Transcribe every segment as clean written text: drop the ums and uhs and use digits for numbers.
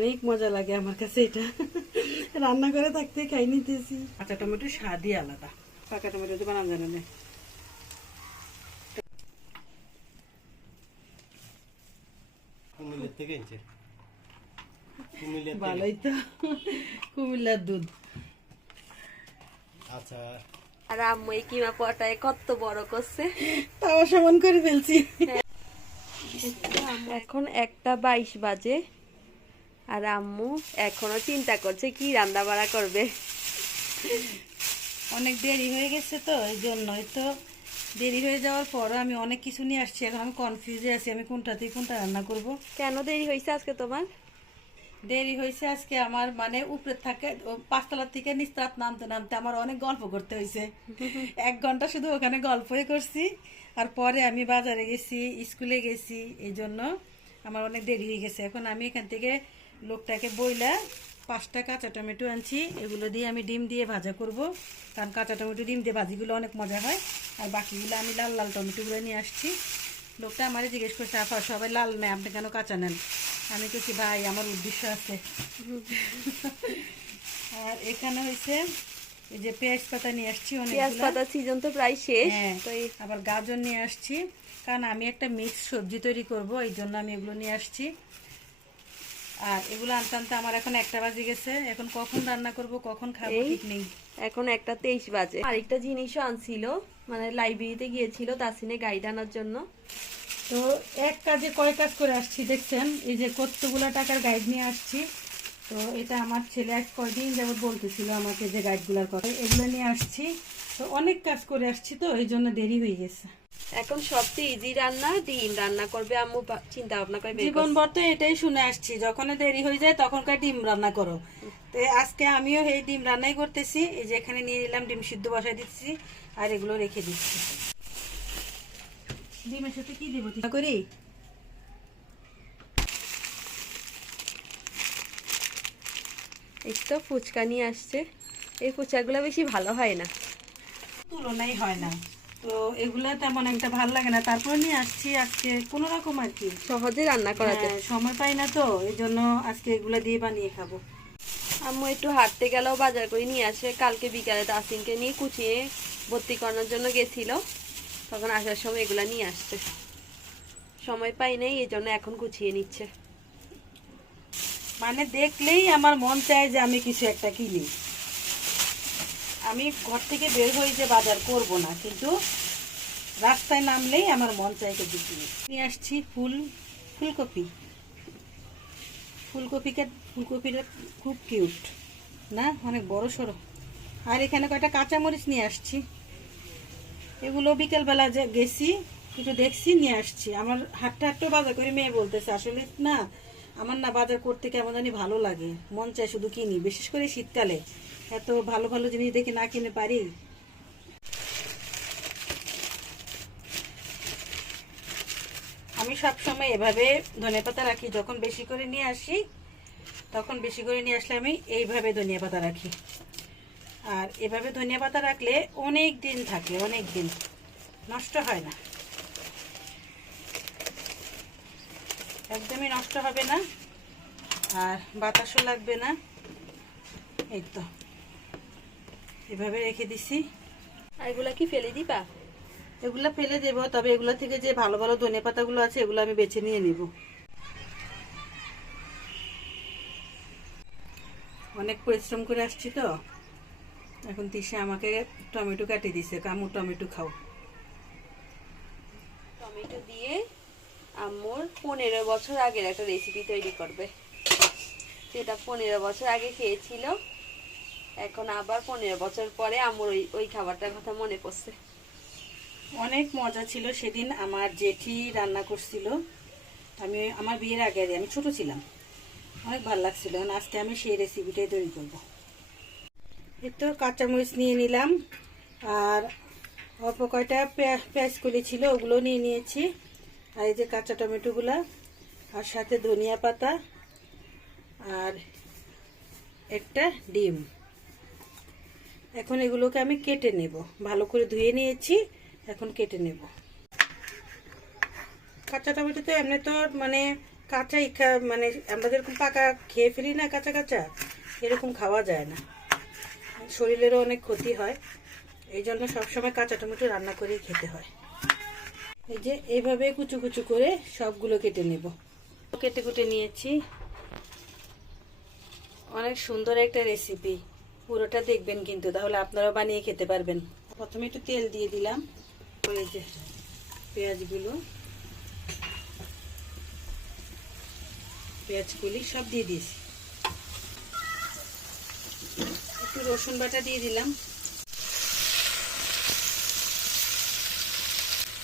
অনেক মজা লাগে আমার কাছে এটা রান্না করে থাকতে খাই নিতেছি। কাঁচা টমেটো স্বাদই আলাদা, পাকা টমেটো তো বানানো জানে না। ভালোই তো, কুমিল্লার দুধ। আচ্ছা, আর আম্মু এই কিমা পটায় কত বড় করছে, তাও সমান করে ফেলছি। এখন 1:22 বাজে আর আম্মু এখনো চিন্তা করছে কি রান্না বাড়া করবে। অনেক দেরি হয়ে গেছে তো এই জন্যই তো, দেরি হয়ে যাওয়ার পরও আমি অনেক কিছু নিয়ে আসছি, এখন আমি কনফিউজে আছি আমি কোনটা থেকে কোনটা রান্না করব। কেন দেরি হয়েছে আজকে তোমার? দেরি হয়েছে আজকে আমার, মানে উপরে থাকে 5তলার থেকে নিচতলাত নামতে নামতে আমার অনেক গল্প করতে হয়েছে। 1 ঘন্টা শুধু ওখানে গল্পই করছি, আর পরে আমি বাজারে গেছি, স্কুলে গেছি, এই জন্য আমার অনেক দেরি হয়ে গেছে। এখন আমি এখান থেকে লোকটাকে বইলা 5টা কাঁচা টমেটো আনছি, এগুলো দিয়ে আমি ডিম দিয়ে ভাজা করব, কারণ কাঁচা টমেটো ডিম দিয়ে ভাজিগুলো অনেক মজা হয়। আর বাকিগুলো আমি লাল লাল টমেটোগুলো নিয়ে আসছি। লোকটা আমারে জিজ্ঞেস করছে, আপা সবাই লাল নেয়, আপনি কেন কাঁচা নেন? আমি বলছি ভাই আমার উদ্দেশ্য আছে। আর এখানে হয়েছে এই যে পেঁয়াজ পাতা নিয়ে আসছি, পেঁয়াজ পাতা সিজন তো প্রায় শেষ, হ্যাঁ, তো আবার গাজর নিয়ে আসছি, কারণ আমি একটা মিক্স সবজি তৈরি করব, এই জন্য আমি এগুলো নিয়ে আসছি। আর এগুলো আনতে আনতে আমার এখন 1টা বাজে গেছে, এখন কখন রান্না করব কখন খাবো ঠিক নেই। এখন 1:23 বাজে। আরেকটা জিনিসও আনছিল, মানে লাইব্রেরিতে গিয়েছিল তাসিনে গাইড আনার জন্য। তো এক কাজে কয় কাজ করে আসছি দেখছেন, এই যে কতগুলো টাকার গাইড নিয়ে আসছি। তো এটা আমার ছেলে এক কয়দিন যাবত বলতেছিল আমাকে যে গাইডগুলোর কথা, এগুলো নিয়ে আসছি। তো অনেক কাজ করে আসছি তো এই জন্য দেরি হয়ে গেছে। এখন সবচেয়ে ইজি রান্না ডিম রান্না করবে আম্মু, চিন্তা ভাবনা করে বের করছে। জীবনভর তো এটাই শুনে আসছি, যখন দেরি হয়ে যায় তখনকার ডিম রান্না করো। তো আজকে আমিও এই ডিম রান্নাই করতেছি। এই যে এখানে নিয়ে নিলাম, ডিম সিদ্ধ বসাই দিচ্ছি আর এগুলো রেখে দিচ্ছি। ডিমের সাথে কি দেবো ঠিক করি? এই তো ফুচকা নিয়ে আসছে, এই ফুচকাগুলো বেশি ভালো হয় না, তুলনাই হয় না, তো এগুলো তেমন একটা ভালো লাগে না, তারপর নিয়ে আসছি আজকে কোনো রকম আর কি, সহজে রান্না করা যায়। সময় পাই না তো এই জন্য আজকে এগুলো দিয়ে বানিয়ে খাবো। আম্মু একটু হাঁটতে গেলেও বাজার করে নিয়ে আসে, কালকে বিকালে তাসিনকে নিয়ে কুচিয়ে ভর্তি করানোর জন্য গেছিল, তখন আসার সময় এগুলা নিয়ে আসছে। সময় পাই নাই এই জন্য এখন কুচিয়ে নিচ্ছে। মানে দেখলেই আমার মন চায় যে আমি কিছু একটা কিনি। আমি ঘর থেকে বের হয়ে যে বাজার করব না, কিন্তু রাস্তায় নামলেই আমার মন চায় কিছু কিনি। নিয়ে আসছি ফুলকপি। ফুলকপিটা খুব কিউট না, অনেক বড় সড়ো। আর এখানে কয়টা কাঁচামরিচ নিয়ে আসছি, এগুলো বিকেলবেলা যে গেছি একটু দেখছি নিয়ে আসছি। আমার হাঁটতে হাঁটতেও বাজার করে মেয়ে বলতেছে আসলে না, আমার না বাজার করতে কেমন জানি ভালো লাগে, মন চায় শুধু কিনি, বিশেষ করে শীতকালে এত ভালো ভালো জিনিস দেখে না কিনে পারি। আমি সবসময় এভাবে ধনেপাতা রাখি, যখন বেশি করে নিয়ে আসি তখন বেশি করে নিয়ে আসলে আমি এইভাবে ধনিয়া পাতা রাখি। আর এভাবে ধনিয়া পাতা রাখলে অনেক দিন থাকে, অনেক দিন নষ্ট হয় না, একদমই নষ্ট হবে না, আর বাতাসও লাগবে না। এই তো এভাবে রেখে দিছি। আর এগুলা কি ফেলে দিবা? এগুলা ফেলে দেব, তবে এগুলো থেকে যে ভালো ভালো ধনিয়া পাতাগুলো আছে এগুলো আমি বেছে নিয়ে নেব। অনেক পরিশ্রম করে আসছি তো, এখন তিশা আমাকে টমেটো কাটিয়ে দিছে, কামু টমেটো খাও। টমেটো দিয়ে আম্মুর 15 বছর আগের একটা রেসিপি তৈরি করবে, যেটা 15 বছর আগে খেয়েছিল, এখন আবার 15 বছর পরে আম্মুর ওই খাবারটার কথা মনে পড়ছে। অনেক মজা ছিল সেদিন, আমার জেঠি রান্না করছিল, আমি আমার বিয়ের আগে, আমি ছোট ছিলাম, অনেক ভালো লাগছিল। আজকে আমি সেই রেসিপিটাই তৈরি করব। এই তো কাঁচামরিচ নিয়ে নিলাম, আর অল্প কয়টা পেঁয়াজ কলি ছিল ওগুলো নিয়ে নিয়েছি, আর এই যে কাঁচা টমেটোগুলা, আর সাথে ধনিয়া পাতা, আর একটা ডিম। এখন এগুলোকে আমি কেটে নেব, ভালো করে ধুয়ে নিয়েছি, এখন কেটে নেব। কাঁচা টমেটো তো এমনি তো মানে কাঁচাই মানে আমরা যেরকম পাকা খেয়ে ফেলি না কাঁচা কাঁচা, এরকম খাওয়া যায় না, শরীরেরও অনেক ক্ষতি হয়। এই জন্য সবসময় কাঁচা টমেটো রান্না করেই খেতে হয়। এই যে এইভাবে কুচু কুচু করে সবগুলো কেটে নেব। কেটে কুটে নিয়েছি। অনেক সুন্দর একটা রেসিপি, পুরোটা দেখবেন কিন্তু, তাহলে আপনারাও বানিয়ে খেতে পারবেন। প্রথমে একটু তেল দিয়ে দিলাম, এই যে পেঁয়াজগুলো, পেঁয়াজগুলি সব দিয়ে দিয়েছি। একটু রসুন বাটা দিয়ে দিলাম,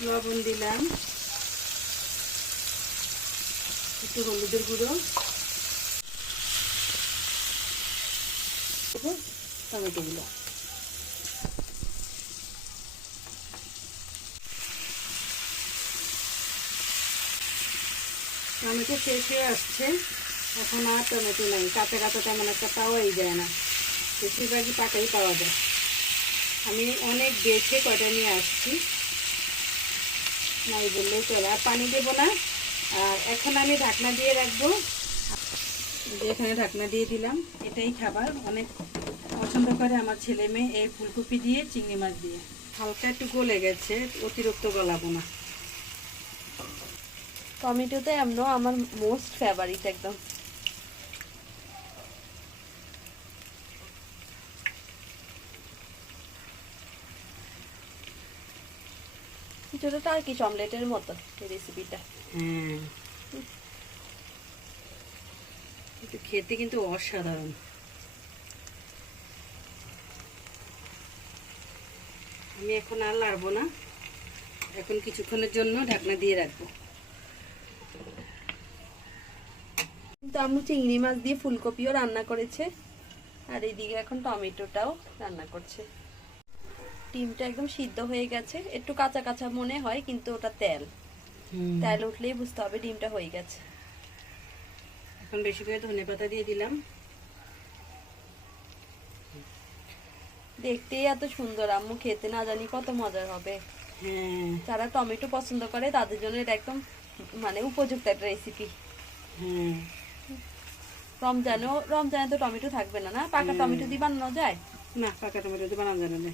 লবণ দিলাম, একটু হলুদের গুঁড়ো, টমেটো গুলো। টমেটো শেষ হয়ে আসছে, এখন আর টমেটো নাই, কাঁচা কাঁচা তেমন একটা পাওয়াই যায় না, বেশিরভাগই পাকাই পাওয়া যায়। আমি অনেক বেছে কয়টা নিয়ে আসছি, নাই বললেও চলে। আর পানি দেবো না। আর এখন আমি ঢাকনা দিয়ে রাখবো। এখানে ঢাকনা দিয়ে দিলাম। এটাই খাবার অনেক পছন্দ করে আমার ছেলে মেয়ে, এই ফুলকপি দিয়ে চিংড়ি মাছ দিয়ে। হালকা একটু গলে গেছে, অতিরিক্ত গলাবো না। টমেটোতে এমন আমার মোস্ট ফেভারিট একদম। কিছুটা টার্কিশ অমলেটের মতো এই রেসিপিটা। হ্যাঁ, কিন্তু খেতে কিন্তু অসাধারণ। আমি এখন আর লাড়বো না, এখন কিছুক্ষণের জন্য ঢাকনা দিয়ে রাখবো। কিন্তু আম্মু চিংড়ি মাছ দিয়ে ফুলকপিও রান্না করেছে, আর এইদিকে এখন টমেটোটাও রান্না করছে। ডিমটা একদম সিদ্ধ হয়ে গেছে, একটু কাঁচা কাঁচা মনে হয় কিন্তু ওটা তেল তেল উঠলেই বুঝতে হবে ডিমটা হয়ে গেছে। এখন বেশি করে ধনেপাতা দিয়ে দিলাম। দেখতেই এত সুন্দর, আম্মু খেতে না জানি কত মজার হবে। হ্যাঁ যারা টমেটো পছন্দ করে তাদের জন্য এটা একদম মানে উপযুক্ত একটা রেসিপি। হ্যাঁ, রমজানে তো টমেটো থাকবে না, না পাকা টমেটো দিয়ে বানানো যায় না, পাকা টমেটো দিয়ে বানানো যাবে না।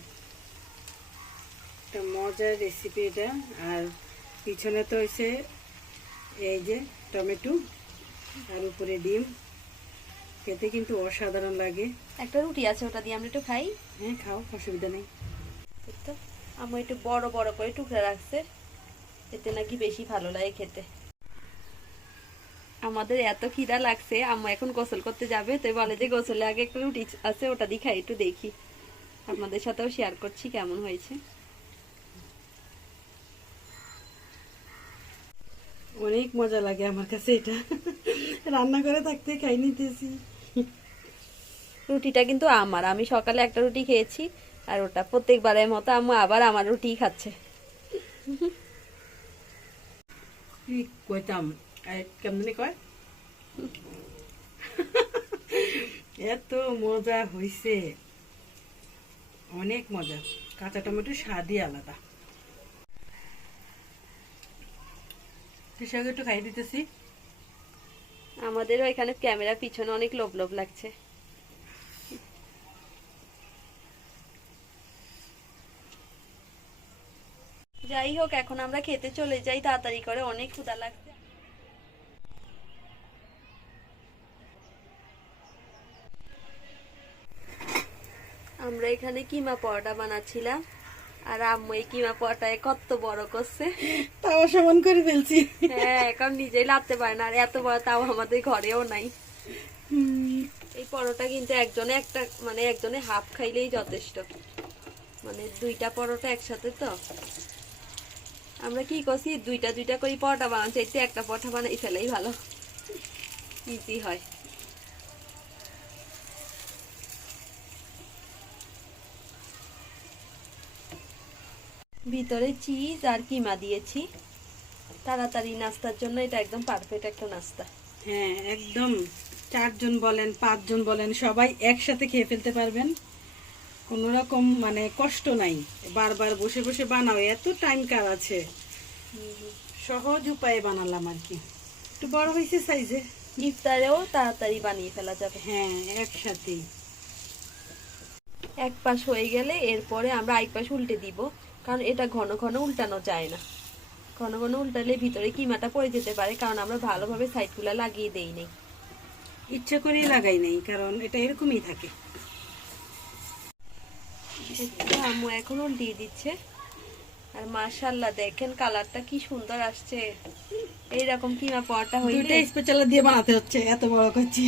একটা মজার রেসিপি এটা। আর পিছনে তো হয়েছে এই যে টমেটো, আর উপরে ডিম, খেতে কিন্তু অসাধারণ লাগে। একটা রুটি আছে, ওটা দিয়ে আমরা একটু খাই। হ্যাঁ খাও, অসুবিধা নেই। তো আম্মু একটু বড় বড় করে টুকরা রাখছে, এতে নাকি বেশি ভালো লাগে খেতে। আমাদের এত খিদা লাগছে, আম্মু এখন গোসল করতে যাবে, তো বলে যে গোসলে আগে একটা রুটি আছে ওটা দিয়ে খাই, একটু দেখি। আপনাদের সাথেও শেয়ার করছি কেমন হয়েছে। অনেক মজা লাগে আমার কাছে এটা, রান্না করে থাকতে খাই নিতেছি। রুটিটা কিন্তু আমার, আমি সকালে একটা রুটি খেয়েছি, আর ওটা প্রত্যেকবারের মতো আম্মু আবার আমার রুটি খাচ্ছে। কি কইতাম, কেমনি কয়, এত মজা হইছে, অনেক মজা। কাঁচা টমেটো স্বাদই আলাদা। সেসব একটু খাই দিতেছি। আমাদেরও এখানে ক্যামেরার পিছনে অনেক লোভ লোভ লাগছে। যাই হোক, এখন আমরা খেতে চলে যাই তাড়াতাড়ি করে, অনেক ক্ষুধা লাগছে। আমরা এখানে কিমা পরোটা বানাচ্ছিলাম, আর আম্মু এই কিমা পরোটায় কত বড় করছে, তাও সমান করে ফেলছি। হ্যাঁ এখন নিজেই লাভতে পারে না, আর এত বড় তাও আমাদের ঘরেও নাই। এই পরোটা কিন্তু একজনে একটা মানে একজনে হাফ খাইলেই যথেষ্ট, মানে দুইটা পরোটা একসাথে। তো আমরা কি করছি, দুইটা দুইটা করে পরোটা বানাচ্ছি, চাইতে একটা পরোটা বানাই ফেলাই ভালো, ইজি হয়। ভিতরে চিজ আর কিমা দিয়েছি, তাড়াতাড়ি নাস্তার জন্য এটা একদম পারফেক্ট একটা নাস্তা। হ্যাঁ একদম, 4 জন বলেন 5 জন বলেন সবাই একসাথে খেয়ে ফেলতে পারবেন, কোনো রকম মানে কষ্ট নাই। বারবার বসে বসে বানাও, এত টাইম কার আছে, সহজ উপায়ে বানালাম আর কি। একটু বড় হয়েছে সাইজে। ইফতারেও তাড়াতাড়ি বানিয়ে ফেলা যাবে। হ্যাঁ, একসাথেই। এক পাশ হয়ে গেলে এরপরে আমরা আরেক পাশ উল্টে দিব, কারণ এটা ঘন ঘন উল্টানো যায় না। ঘন ঘন উল্টালে ভিতরে কিমাটা পড়ে যেতে পারে, কারণ আমরা ভালোভাবে সাইডগুলা লাগিয়ে দেই নাই। ইচ্ছা করেই লাগাই নাই, কারণ এটা এরকমই থাকে। একটু আম্মু এখন উল্টিয়ে দিচ্ছে। আর মাশাআল্লাহ দেখেন কালারটা কি সুন্দর আসছে। এইরকম কিমা পরোটা হইলে দুইটা স্পেশাল দিয়ে বানাতে হচ্ছে, এত বড় করছি।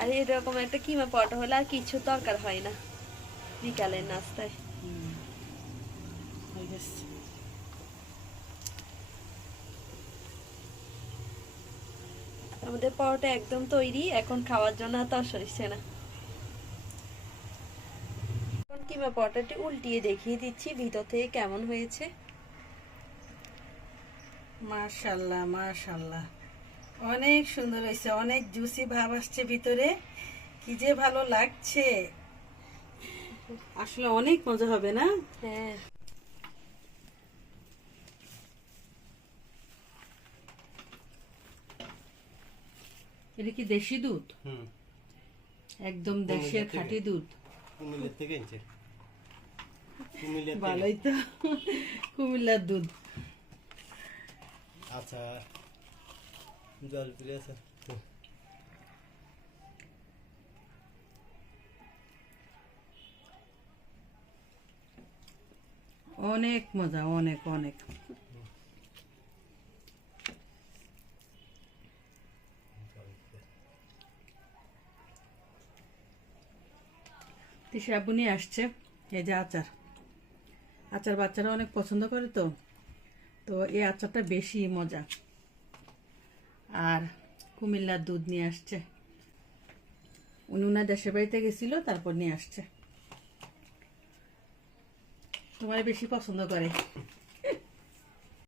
আর এরকম একটা কিমা পরোটা হলে আর কিছু দরকার হয় না বিকালের নাস্তায়। হয়ে গেছে। আমাদের পরোটা একদম তৈরি, এখন খাওয়ার জন্য আর তর সইছে না। এখন কিমা পরোটাটি উল্টিয়ে দেখিয়ে দিচ্ছি ভিতর থেকে কেমন হয়েছে। মাশাআল্লাহ, মাশাআল্লাহ, অনেক সুন্দর হয়েছে, অনেক জুসি ভাব আসছে ভিতরে, কি যে ভালো লাগছে। আসলে অনেক মজা হবে না? হ্যাঁ, এটা কি দেশি দুধ? একদম দেশের খাঁটি দুধ। কুমিল্লার থেকে এনেছে। কুমিল্লার থেকে। ভালোই তো, কুমিল্লার দুধ। আচ্ছা, জল ফিরে আছে। অনেক মজা, অনেক অনেক। তিশা আব্বু নিয়ে আসছে এই যে আচার। আচার বাচ্চারা অনেক পছন্দ করে, তো তো এই আচারটা বেশি মজা। আর কুমিল্লার দুধ নিয়ে আসছে, উনি ওনার দেশের বাড়িতে গেছিল, তারপর নিয়ে আসছে। তোমার বেশি পছন্দ করে।